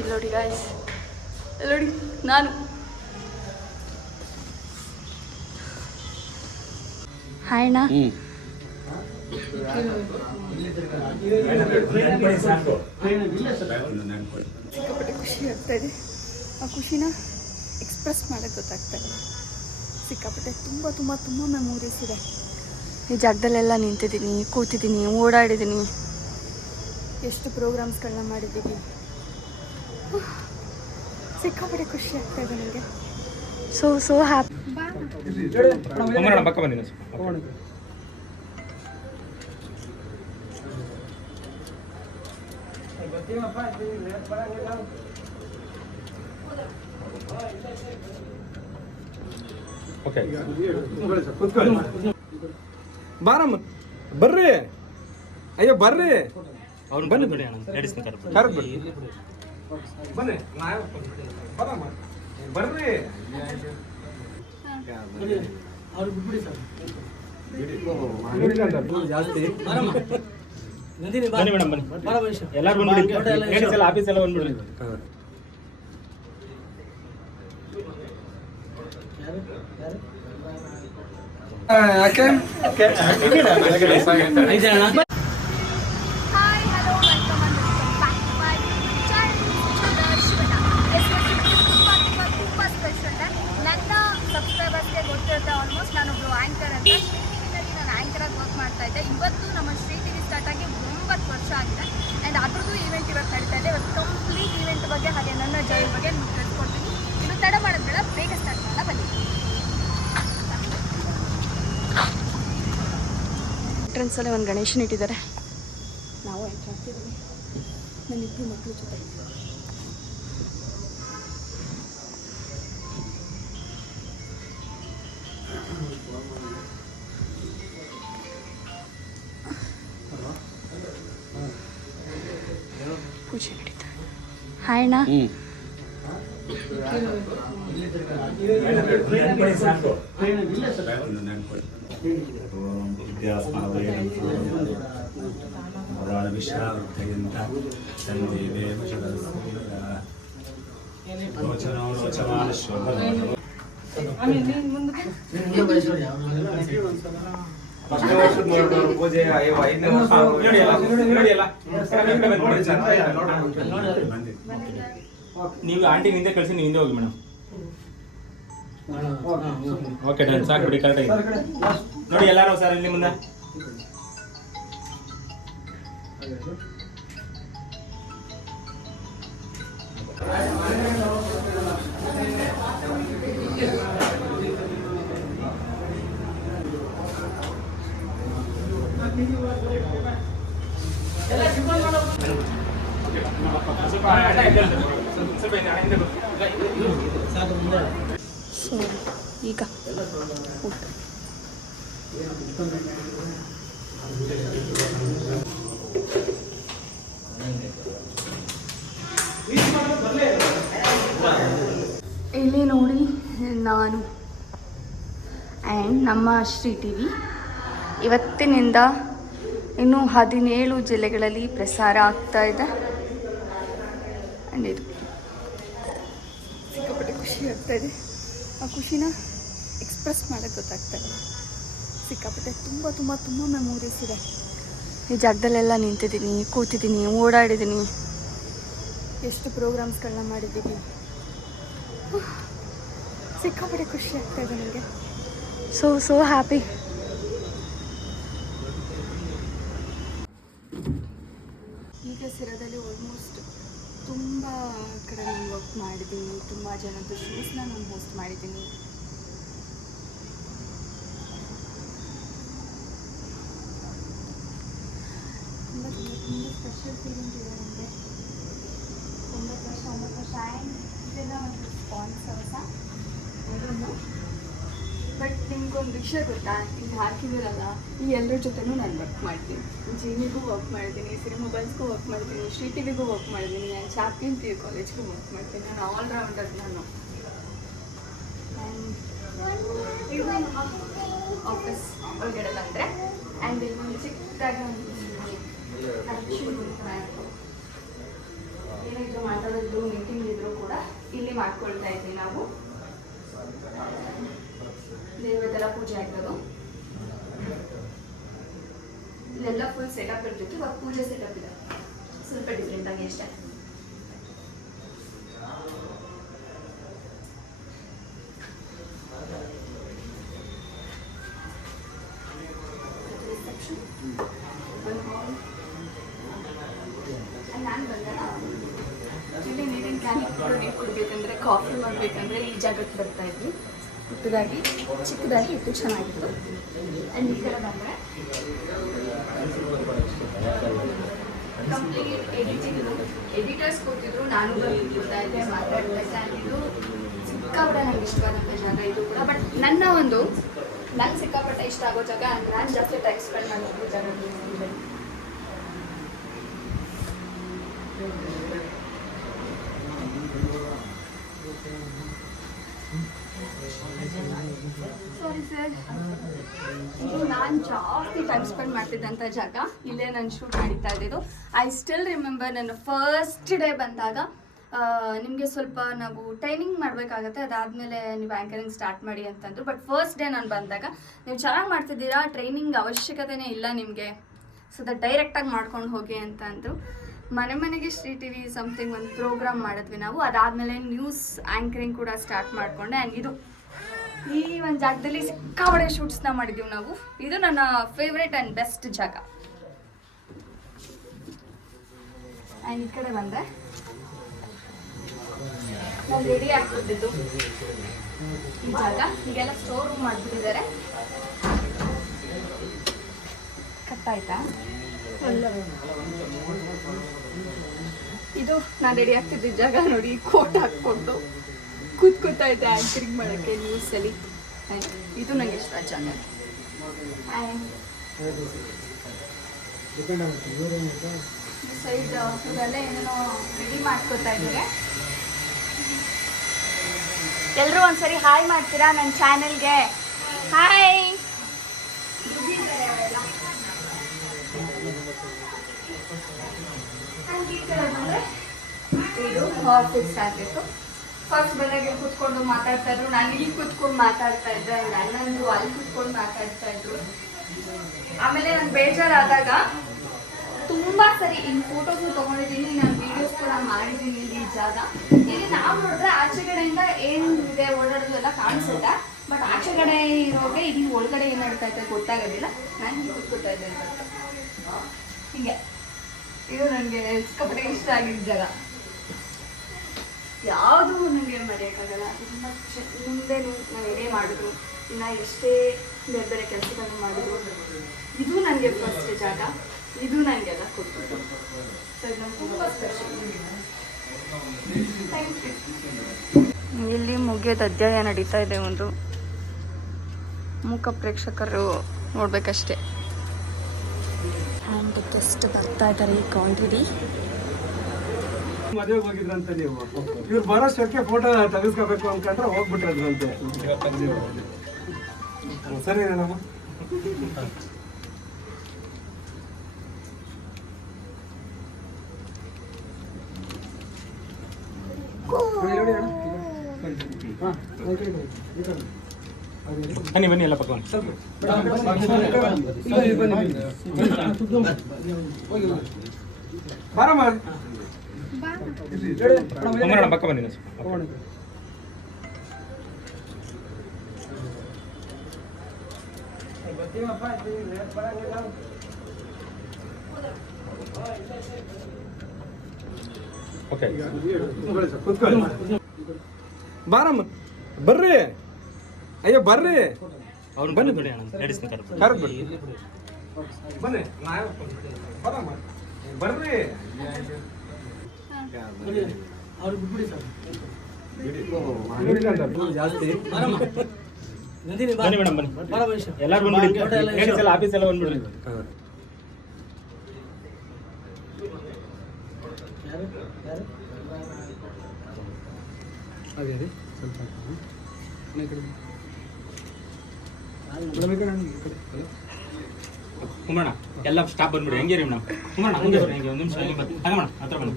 ಇಲ್ಲಿ ನೋಡಿ ಗಾಯ್ಸ್, ನೋಡಿ ನಾನು ಹಾಯ್ ಅಣ್ಣ. ಸಿಕ್ಕಾಪಟ್ಟೆ ಖುಷಿ ಆಗ್ತಾ ಇದೆ. ಆ ಖುಷಿನ ಎಕ್ಸ್ಪ್ರೆಸ್ ಮಾಡೋಕ್ಕೆ ಗೊತ್ತಾಗ್ತಾ ಇದೆ. ಸಿಕ್ಕಾಪಟ್ಟೆ ತುಂಬ ತುಂಬ ತುಂಬ ಮೆಮೊರೀಸ್ ಇದೆ. ಈ ಜಾಗದಲ್ಲೆಲ್ಲ ನಿಂತಿದ್ದೀನಿ, ಕೂತಿದ್ದೀನಿ, ಓಡಾಡಿದ್ದೀನಿ, ಎಷ್ಟು ಪ್ರೋಗ್ರಾಮ್ಸ್ಗಳನ್ನ ಮಾಡಿದ್ದೀವಿ. ಸಿಕ್ಕಾಪಟ್ಟೆ ಖುಷಿ ಆಗ್ತಾ ಇದೆ ನನಗೆ. So happy. ಬಾರಮ್ಮ ಬರ್ರಿ, ಅಯ್ಯೋ ಬರ್ರಿ, ಅವ್ರು ಬನ್ನಿ ಬಿಡಿ ಅಣ್ಣ, ಲೇಡೀಸ್ ಕರೆಕ್ಟ್ ಬಿಡಿ ಬನ್ನಿ, ಬರ್ರಿ. ಅವ್ರು ಬಿಟ್ಬಿಡಿ ಸರ್. ಬನ್ನಿ ಮೇಡಮ್, ಬನ್ನಿ ಎಲ್ಲರೂ ಬಂದ್ಬಿಡಿ, ಲೇಡೀಸ್ ಎಲ್ಲ ಆಫೀಸ್ ಎಲ್ಲ ಬಂದ್ಬಿಡ್ರಿ. ಯಾಕೆ hi, hello, welcome and welcome back to my channel Shivanna. ತುಂಬ ಸ್ಪೆಷಲ್ ಟೈಮ್. ನನ್ನ ಸಬ್ಸ್ಕ್ರೈಬರ್ಸ್ಗೆ ಗೊತ್ತಿರುತ್ತೆ ಆಲ್ಮೋಸ್ಟ್ ನಾನೊಬ್ರು ಆ್ಯಂಕರ್ ಅಂತ. ಶ್ರೀಟಿವಿನಲ್ಲಿ ನಾನು ಆ್ಯಂಕರಾಗಿ ವರ್ಕ್ ಮಾಡ್ತಾ ಇದ್ದೆ. ಇವತ್ತು ನಮ್ಮ ಶ್ರೀ ಟಿವಿ ಸ್ಟಾರ್ಟ್ ಆಗಿ 9 ವರ್ಷ ಆಗಿದೆ. ಆ್ಯಂಡ್ ಅದ್ರದ್ದು ಈವೆಂಟ್ ಇವತ್ತು ನಡೀತಾ ಇದೆ. ಇವತ್ತು ಕಂಪ್ಲೀಟ್ ಈವೆಂಟ್ ಬಗ್ಗೆ ಹಾಗೆ ನನ್ನ ಜರ್ನಿ ಬಗ್ಗೆ ನಿಮ್ಗೆ ತಿಳ್ಕೊಡ್ತೀನಿ. ಇನ್ನು ತಡ ಮಾಡೋದ್ಬೇಡ, ಬೇಗ ಸ್ಟಾರ್ಟ್ ಮಾಡೋಣ ಬನ್ನಿ. ಎಂಟ್ರೆನ್ಸಲ್ಲಿ ಒಂದು ಗಣೇಶನ ಇಟ್ಟಿದ್ದಾರೆ. ನಾವು ಎಂಟ್ರ್ ಆಗ್ತಿದ್ದೀವಿ ನನ್ನ ಇಬ್ಬರು ಮಕ್ಕಳು ಜೊತೆ. ಪೂಜೆ ನಡೀತಾ. ಹಾಯ್ ಅಣ್ಣ. ಪೂಜೆ 5ನೇ ವರ್ಷ ನೀವು ಆಂಟಿ ಹಿಂದೆ ಕಳಿಸಿ, ನೀವು ಹಿಂದೆ ಹೋಗಿ ಮೇಡಮ್. ಓಕೆ ಡನ್, ಸಾಕು ಬಿಡಿ, ಕರೆಕ್ಟ್ ಆಗಿದೆ ನೋಡಿ. ಎಲ್ಲರೂ ಸರ್ ಇಲ್ಲಿ ಮುಂದೆ. ಸೊ ಈಗ ಊಟ. ಇಲ್ಲಿ ನೋಡಿ, ನಾನು ಆ್ಯಂಡ್ ನಮ್ಮ ಶ್ರೀ ಟಿವಿ ಇವತ್ತಿನಿಂದ ಇನ್ನೂ 17 ಜಿಲ್ಲೆಗಳಲ್ಲಿ ಪ್ರಸಾರ ಆಗ್ತಾ ಇದೆ. ಆ್ಯಂಡ್ ಇದು ಸಿಕ್ಕಾಪಟ್ಟೆ ಖುಷಿ ಆಗ್ತಾ ಇದೆ. ಆ ಖುಷಿನ ಎಕ್ಸ್ಪ್ರೆಸ್ ಮಾಡೋಕ್ಕೆ ಗೊತ್ತಾಗ್ತಾ ಇದೆ. ಸಿಕ್ಕಾಪಟ್ಟೆ ತುಂಬ ತುಂಬ ತುಂಬ ಮೆಮೊರೀಸ್ ಇದೆ. ಈ ಜಾಗದಲ್ಲೆಲ್ಲ ನಿಂತಿದ್ದೀನಿ, ಕೂತಿದ್ದೀನಿ, ಓಡಾಡಿದ್ದೀನಿ, ಎಷ್ಟು ಪ್ರೋಗ್ರಾಮ್ಸ್ಗಳನ್ನ ಮಾಡಿದ್ದೀವಿ. ಸಿಕ್ಕಾಪಟ್ಟೆ ಖುಷಿ ಆಗ್ತಾ ಇದೆ ನನಗೆ. So happy. ಈಗ ಸಿರಾದಲ್ಲಿ ಆಲ್ಮೋಸ್ಟ್ ತುಂಬ ಕಡೆ ನಾನು ವರ್ಕ್ ಮಾಡಿದ್ದೀನಿ. ತುಂಬ ಜನದ್ದು ಶೋಸ್ನ ನಾನು ಹೋಸ್ಟ್ ಮಾಡಿದ್ದೀನಿ. ತುಂಬ ತುಂಬ ತುಂಬ ಸ್ಪೆಷಲ್ ಫೀಲಿಂಗ್ ಇದೆ ನನಗೆ. 9 ವರ್ಷ ಆ್ಯಂಡ್ ಇದೆಲ್ಲ ಒಂದು ಸ್ಪಾನ್ಸರ್ಸ ಬಟ್ ನಿಮ್ಗೊಂದು ವಿಷಯ ಗೊತ್ತಾ, ಇಲ್ಲಿ ಹಾಕಿದಿರಲ್ಲ, ಈ ಎಲ್ಲರ ಜೊತೆನೂ ನಾನು ವರ್ಕ್ ಮಾಡ್ತೀನಿ. ಜಿನಿಗೂ ವರ್ಕ್ ಮಾಡಿದ್ದೀನಿ, ಸಿರಿ ಮೊಬೈಲ್ಸ್ಗೂ ವರ್ಕ್ ಮಾಡಿದ್ದೀನಿ, ಶ್ರೀ ಟಿವಿಗೂ ವರ್ಕ್ ಮಾಡಿದ್ದೀನಿ, ಆ್ಯಂಡ್ ಚಾಪ್ಲಿನ್ ಪಿ ಯು ಕಾಲೇಜ್ಗೂ ವರ್ಕ್ ಮಾಡ್ತೀನಿ. ನಾನು ಆಲ್ರೌಂಡರ್ ನಾನು. ಇದು ಆಫೀಸ್ ಒಳಗಡೆ ಬಂದರೆ ಆ್ಯಂಡ್ ಇಲ್ಲಿ ಚಿಕ್ಕದಾಗಿ ಒಂದು ಏನಾದರೂ ಮಾತಾಡೋದು ಅದೆಲ್ಲ ಫುಲ್ ಸೆಟಪ್ ಇರ್ತಿತ್ತು. ಇವಾಗ ಪೂಜೆ ಸೆಟಪ್ ಇದೆ, ಸ್ವಲ್ಪ ಡಿಫ್ರೆಂಟ್ ಆಗಿ ಅಷ್ಟೇ. ನಾನು ಬಂದಲ್ಲ ಇಲ್ಲಿ ನೀರಿನ ಕ್ಯಾನ್ ಇಟ್ಕೊಂಡು ನೀರು ಕುಡಿಬೇಕಂದ್ರೆ, ಕಾಫಿ ಮಾಡಬೇಕಂದ್ರೆ ಈ ಜಾಗಕ್ಕೆ ಬರ್ತಾ ಇದ್ವಿ. ಪುಟ್ಟದಾಗಿ ಚಿಕ್ಕದಾಗಿ ಇತ್ತು, ಚೆನ್ನಾಗಿತ್ತು. ಆ್ಯಂಡ್ ಈ ಕಡೆ ಬಂದರೆ ಕಂಪ್ಲೀಟ್ ಎಡಿಟಿಂಗ್, ಎಡಿಟರ್ಸ್ ಕೂತಿದ್ರು, ನಾನು ಬಂದು ಕೂತಾ ಇದ್ದೆ, ಮಾತಾಡ್ತಾ ಇದ್ದೆ. ಆ್ಯಂಡ್ ಇದು ಸಿಕ್ಕಾಪಟ್ಟೆ ನಂಗೆ ಇಷ್ಟವಾದಂಥ ಜಾಗ ಇದು ಕೂಡ. ಬಟ್ ನಂಗೆ ಸಿಕ್ಕಾಪಟ್ಟೆ ಇಷ್ಟ ಆಗೋ ಜಾಗ, ನಾನು ಜಾಸ್ತಿ ಟೈಮ್ ಸ್ಪೆಂಡ್ ಮಾಡಿರೋ ಜಾಗ. ಸಾರಿ ಸರ್, ಇದು ನಾನು ಜಾಸ್ತಿ ಟೈಮ್ ಸ್ಪೆಂಡ್ ಮಾಡ್ತಿದ್ದಂಥ ಜಾಗ. ಇಲ್ಲೇ ನಾನು ಶೂಟ್ ನಡೀತಾ ಇದ್ದಿದ್ದು. ಐ ಸ್ಟಿಲ್ ರಿಮೆಂಬರ್ ನನ್ನ ಫಸ್ಟ್ ಡೇ ಬಂದಾಗ ನಿಮಗೆ ಸ್ವಲ್ಪ ನಾವು ಟ್ರೈನಿಂಗ್ ಮಾಡಬೇಕಾಗತ್ತೆ, ಅದಾದಮೇಲೆ ನೀವು ಆ್ಯಂಕರಿಂಗ್ ಸ್ಟಾರ್ಟ್ ಮಾಡಿ ಅಂತಂದರು. ಬಟ್ ಫಸ್ಟ್ ಡೇ ನಾನು ಬಂದಾಗ ನೀವು ಚೆನ್ನಾಗಿ ಮಾಡ್ತಿದ್ದೀರಾ, ಟ್ರೈನಿಂಗ್ ಅವಶ್ಯಕತೆನೇ ಇಲ್ಲ ನಿಮಗೆ, ಸೊ ದಟ್ ಡೈರೆಕ್ಟಾಗಿ ಮಾಡ್ಕೊಂಡು ಹೋಗಿ ಅಂತ ಅಂದರು. ಮನೆಗೆ ಶ್ರೀ ಟಿ ವಿ ಸಮಥಿಂಗ್ ಒಂದು ಪ್ರೋಗ್ರಾಮ್ ಮಾಡಿದ್ವಿ ನಾವು. ಅದಾದಮೇಲೆ ನ್ಯೂಸ್ ಆ್ಯಂಕರಿಂಗ್ ಕೂಡ ಸ್ಟಾರ್ಟ್ ಮಾಡಿಕೊಂಡೆ. ಆ್ಯಂಡ್ ಇದು ಈ ಒಂದು ಜಾಗದಲ್ಲಿ ಸಿಕ್ಕಾಪಟ್ಟೆ ಶೂಟ್ಸ್ನ ಮಾಡಿದ್ದೀವಿ ನಾವು. ಇದು ನನ್ನ ಫೇವ್ರೇಟ್ ಆ್ಯಂಡ್ ಬೆಸ್ಟ್ ಜಾಗ. ಆ್ಯಂಡ್ ಈ ಕಡೆ ಬಂದೆ, ನಾನು ರೆಡಿ ಆಗ್ತಿದ್ದು ಈ ಜಾಗ. ಈಗೆಲ್ಲ ಸ್ಟೋರ್ ರೂಮ್ ಮಾಡಿಬಿಟ್ಟಿದ್ದಾರೆ. ಕಟ್ಟಾಯ್ತಾ? ಇದು ನಾನು ರೆಡಿ ಆಗ್ತಿದ್ದ ಜಾಗ ನೋಡಿ. ಕೋಟ್ ಹಾಕ್ಕೊಂಡು ಕೂತ್ಕೋತಾ ಇದ್ದೆ ಆ್ಯಂಕರಿಂಗ್ ಮಾಡೋಕ್ಕೆ ನ್ಯೂಸಲ್ಲಿ. ಇದು ನನಗೆ ಇಷ್ಟ ಜಾಗ. ಈ ಸೈಡ್ ಇವರೆಲ್ಲ ಏನೇನೋ ರೆಡಿ ಮಾಡ್ಕೋತಾ ಇದ್ದಾರೆ. ಎಲ್ಲರೂ ಒಂದ್ಸರಿ ಹಾಯ್ ಮಾಡ್ತೀರಾ ನನ್ನ ಚಾನೆಲ್ಗೆ? ಹಾಯ್. ಇದು ಆಫೀಸ್ ಆಗಬೇಕು. ಫಸ್ಟ್ ಬಂದಾಗೆ ಕೂತ್ಕೊಂಡು ಮಾತಾಡ್ತಾ ಇದ್ರು, ನಾನು ಇಲ್ಲಿ ಕೂತ್ಕೊಂಡು ಮಾತಾಡ್ತಾ ಇದ್ದೆ, ನನ್ನಂದು ಅಲ್ಲಿ ಕೂತ್ಕೊಂಡು ಮಾತಾಡ್ತಾ ಇದ್ರು. ಆಮೇಲೆ ನಾನು ಬೇಜಾರಾದಾಗ ತುಂಬ ಸರಿ ಇನ್ನು ಫೋಟೋಸು ತೊಗೊಂಡಿದ್ದೀನಿ, ನಾನು ವೀಡಿಯೋಸ್ ಕೂಡ ಮಾಡಿದ್ದೀನಿ. ಇಲ್ಲಿ ಈ ಜಾಗ ಇಲ್ಲಿ ನಾವು ನೋಡಿದ್ರೆ ಆಚೆ ಕಡೆಯಿಂದ ಏನು ಇದೆ ಓಡಾಡೋದು ಎಲ್ಲ ಕಾಣಿಸುತ್ತೆ. ಬಟ್ ಆಚೆ ಕಡೆ ಇರೋಗೆ ಇಲ್ಲಿ ಒಳಗಡೆ ಏನು ನಡ್ತಾ ಇದ್ದೆ ಗೊತ್ತಾಗೋದಿಲ್ಲ. ನಾನು ಇಲ್ಲಿ ಕೂತ್ಕೊತಾ ಇದ್ದೆ ಹೀಗೆ. ಇದು ನನಗೆ ಸಿಕ್ಕಾಪಟ್ಟೆ ಇಷ್ಟ ಆಗಿದ್ದ ಜಾಗ. ಯಾವುದೂ ನನಗೆ ಮರೆಯೋಕ್ಕಾಗಲ್ಲ. ತುಂಬ ಮುಂದೆನೂ ನಾನು ಏನೇ ಮಾಡಿದ್ರು, ಇನ್ನು ಎಷ್ಟೇ ಬೇರೆ ಬೇರೆ ಕೆಲಸಗಳನ್ನು ಮಾಡಿದ್ರು, ಇದು ನನಗೆ ಫಸ್ಟ್ ಜಾಗ. ಇದು ನನಗೆಲ್ಲ ಕೊಟ್ಟಿದ್ದು. ಸೊ ಇದು ನನಗೆ ತುಂಬ ಸ್ಪೆಷಲ್. Thank you. ಇಲ್ಲಿ ಮುಗಿಯೋದು ಅಧ್ಯಾಯ ನಡೀತಾ ಇದೆ. ಒಂದು ಮೂಕ ಪ್ರೇಕ್ಷಕರು ನೋಡಬೇಕಷ್ಟೇ. ಆ್ಯಂಡ್ ಗೆಸ್ಟ್ ಬರ್ತಾ ಇದ್ದಾರೆ ಈಗ ಆಲ್ರೆಡಿ. ಮದುವೆಗೆ ಹೋಗಿದ್ರಂತೆ ನೀವು, ಇವ್ರು ಬರೋಷ್ಟಕ್ಕೆ ಫೋಟೋ ತೆಗೆಸ್ಕೋಬೇಕು ಅನ್ಕೊಂಡ್ರೆ ಹೋಗ್ಬಿಟ್ರದ್ರಂತೆ. ಸರಿ ನಮ್ಮ ಬನ್ನಿ ಎಲ್ಲ ಪಕ್ಕ ಬಾರಮ್ಮ, ಪಕ್ಕ ಬನ್ನಿ. ಓಕೆ, ಬಾರಮ್ಮ ಬರ್ರಿ. ಅಯ್ಯೋ ಬರ್ರಿ, ಅವ್ನು ಬನ್ನಿ ಬಿಡಿ ಅಣ್ಣ, ಕರೆದ್ ಬಿಡಿ. ಬನ್ನಿ ಬರಮ್ಮ ಬರ್ರಿ. ಜಾಸ್ತಿ ಬನ್ನಿ ಮೇಡಮ್, ಬನ್ನಿ ಎಲ್ಲರೂ ಬಂದ್ಬಿಡಿ. ಆಫೀಸ್ ಎಲ್ಲ ಬಂದ್ಬಿಡ್ರಿ. ಕುಮಾರಣ್ಣ ಎಲ್ಲ ಸ್ಟಾಪ್ ಬಂದ್ಬಿಡಿ. ಹೆಂಗೆ ರೀ ಮೇಡಮ್? ಕುಮಾರಣ್ಣ ಮುಂದೆ ಬನ್ನಿ, ಹೆಂಗೆ ಒಂದು ನಿಮಿಷ ಹಂಗಣ್ಣ ಹತ್ರ ಬನ್ನಿ.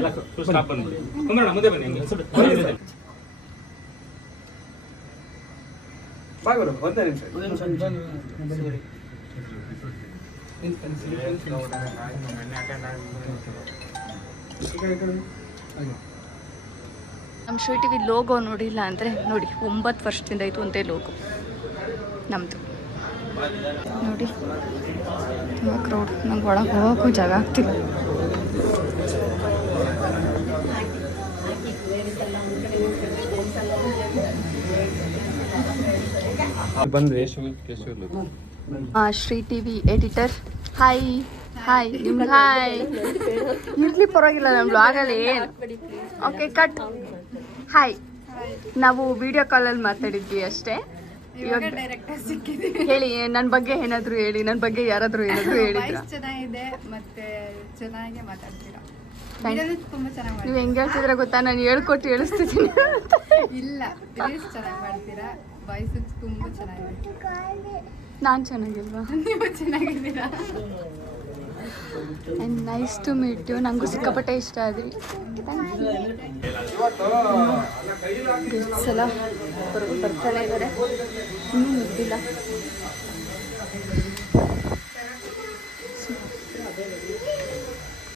ಎಲ್ಲ ಸ್ಟಾಪ್ ಬಂದ್ಬಿಡಿ. ಕುಮಾರಣ್ಣ ಮುಂದೆ ಬನ್ನಿ, ಹೆಂಗೆ ಬಾಯ್ ಬರು, ಒಂದೇ ನಿಮಿಷ. ನಮ್ಮ ಶ್ರೀ ಟಿ ವಿ ಲೋಗೋ ನೋಡಿಲ್ಲ ಅಂದರೆ ನೋಡಿ 9 ವರ್ಷದಿಂದ ಇದು ಒಂದೇ ಲೋಗೋ ನಮ್ಮದು ನೋಡಿ ತುಂಬ ಕ್ರೌಡ್. ನಂಗೆ ಒಳಗೆ ಹೋಗೋಕ್ಕೂ ಜಾಗ ಆಗ್ತಿಲ್ಲ. ಬಂದ್ರೆ Shri T V editor hi hi ನಿಮ್ಗೆ ಹಾಯ್ ಇರಲಿ ಪರವಾಗಿಲ್ಲ ನಮ್ಮ ಬ್ಲಾಗಲ್ಲಿ ಏನು ಓಕೆ ಕಟ್ ಹಾಯ್. ನಾವು ವಿಡಿಯೋ ಕಾಲಲ್ಲಿ ಮಾತಾಡಿದ್ವಿ ಅಷ್ಟೇ. ಇವಾಗ ಹೇಳಿ ನನ್ನ ಬಗ್ಗೆ ಏನಾದರೂ ಹೇಳಿ, ನನ್ನ ಬಗ್ಗೆ ಯಾರಾದರೂ ಏನಾದರೂ ಹೇಳಿದ್ರ? ಚೆನ್ನಾಗಿದೆ ಮತ್ತೆ ಚೆನ್ನಾಗಿ ಮಾತಾಡ್ತೀರಾ. ನೀವು ಹೆಂಗೆ ಹೇಳ್ತಿದ್ರೆ ಗೊತ್ತಾ, ನಾನು ಹೇಳ್ಕೊಟ್ಟು ಹೇಳಿಸ್ತಿದ್ದೀನಿ. ಇಲ್ಲ ರೀಲ್ಸ್ ಚೆನ್ನಾಗಿ ಮಾಡ್ತೀರಾ, ವಾಯ್ಸ್ ತುಂಬಾ ಚೆನ್ನಾಗಿದೆ. ನಾನು ಚೆನ್ನಾಗಿಲ್ವಾ? ನೀವು ಚೆನ್ನಾಗಿದ್ದೀರಾ. And nice to meet you. ನನಗೂ ಸಿಕ್ಕಾಪಟ್ಟೆ ಇಷ್ಟ ಆದ್ರಿ. ಸಲ ಬರ್ತಾನೆ ಇದ್ದಾರೆ, ಇನ್ನೂ ಮುಗ್ದಿಲ್ಲ.